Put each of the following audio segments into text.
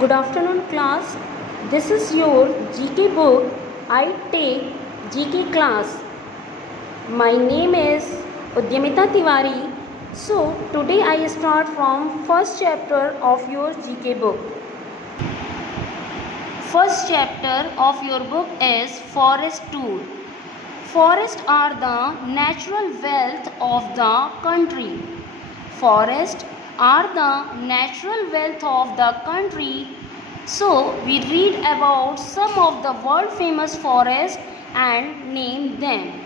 Good afternoon, class. This is your GK book. I take GK class. My name is Udyamita Tiwari. So today I start from first chapter of your GK book. First chapter of your book is Forest Tour. Forests are the natural wealth of the country. Forests are the natural wealth of the country. So we read about some of the world famous forests and name them.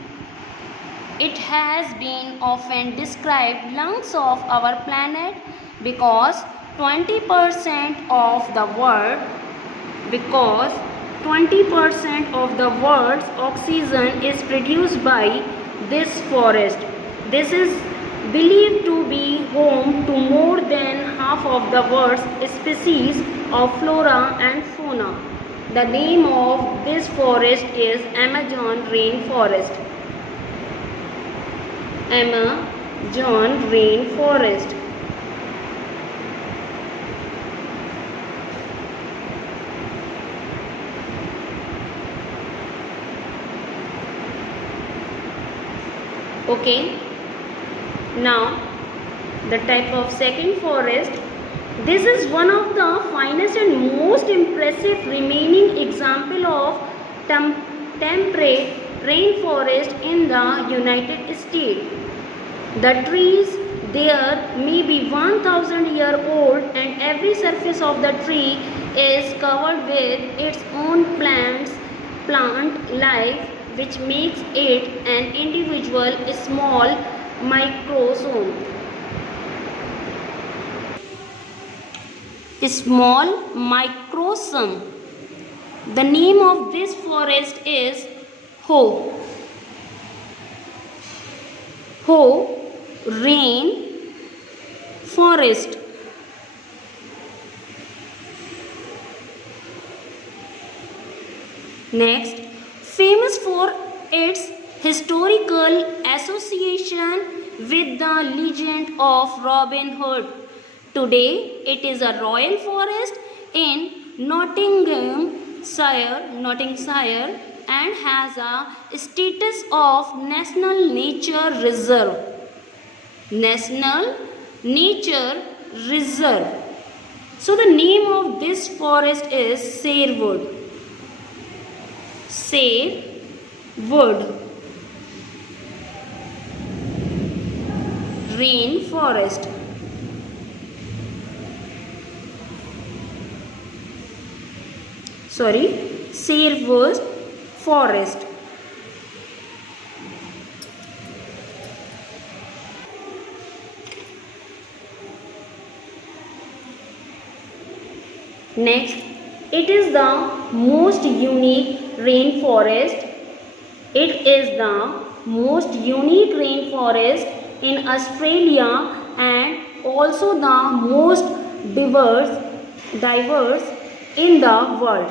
It has been often described lungs of our planet because 20% of the world's oxygen is produced by this forest. This is believed to be home to more than half of the world's species of flora and fauna. The name of this forest is Amazon rainforest. Amazon rainforest. Okay, now the type of second forest. This is one of the finest and most impressive remaining example of temperate rainforest in the United States. The trees there may be 1000 years old and every surface of the tree is covered with its own plant life, which makes it an individual small microsome. Small microsome. The name of this forest is Hoh rain forest. Next, famous for its historical association with the legend of Robin Hood. Today, it is a royal forest in Nottinghamshire and has a status of National Nature Reserve. National Nature Reserve. So the name of this forest is Sherwood. Sherwood rainforest. Sherwood forest. Next, it is the most unique rainforest. It is the most unique rainforest in Australia and also the most diverse in the world.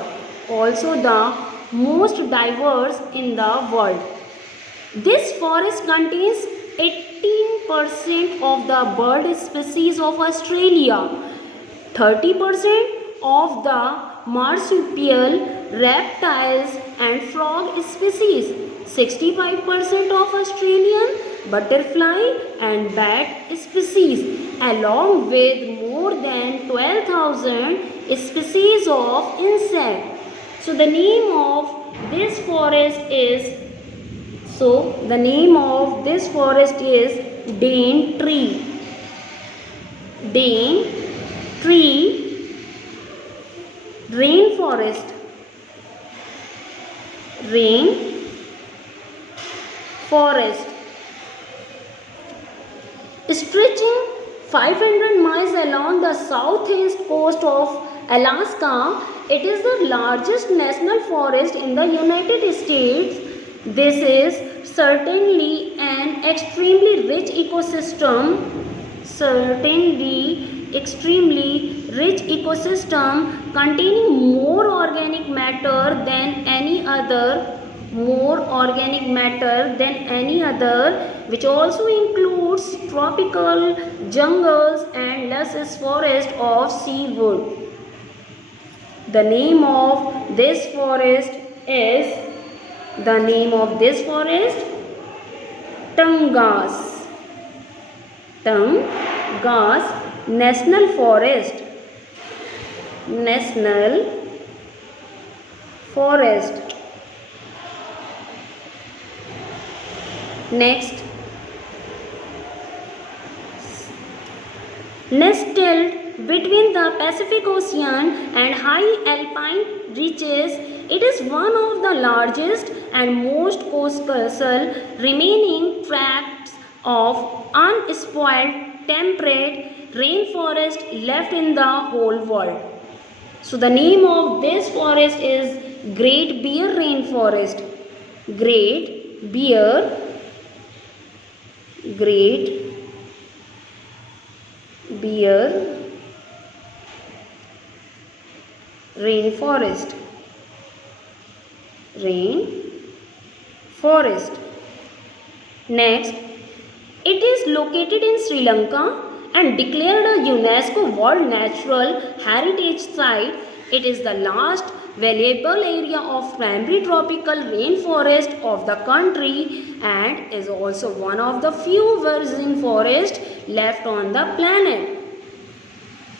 This forest contains 18% of the bird species of Australia, 30% of the marsupial, reptiles and frog species, 65% of Australian butterfly and bat species, along with more than 12,000 species of insects. So the name of this forest is Daintree. Daintree rainforest. Stretching 500 miles along the southeast coast of Alaska, it is the largest national forest in the United States. This is certainly an extremely rich ecosystem containing more organic matter than any other, which also includes tropical jungles and luscious forest of seawood. The name of this forest is Tangas. Tangas National Forest. National Forest. Next, nestled between the Pacific Ocean and high alpine reaches, it is one of the largest and most coastal remaining tracts of unspoiled temperate rainforest left in the whole world. So the name of this forest is Great Bear Rainforest. Great Bear Rainforest. Next, it is located in Sri Lanka and declared a UNESCO World Natural Heritage Site. It is the last valuable area of primary tropical rainforest of the country and is also one of the few virgin forests left on the planet.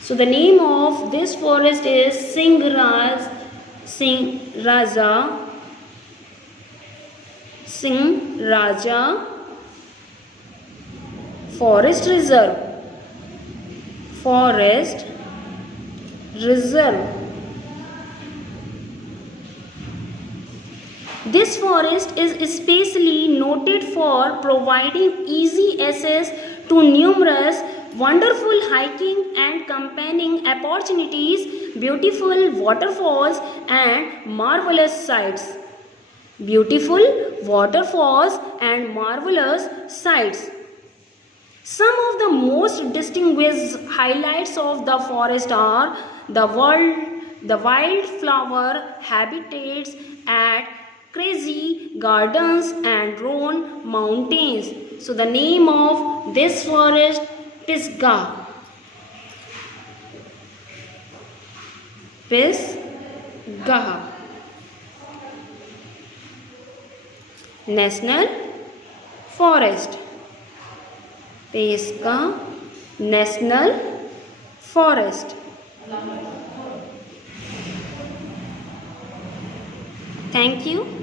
So the name of this forest is Singraja Forest Reserve. This forest is especially noted for providing easy access to numerous wonderful hiking and campaigning opportunities, beautiful waterfalls and marvelous sights. Some of the most distinguished highlights of the forest are the wildflower habitats at Crazy Gardens and Roan Mountains. So the name of this forest Pisgah National Forest. Pisgah National Forest. Thank you.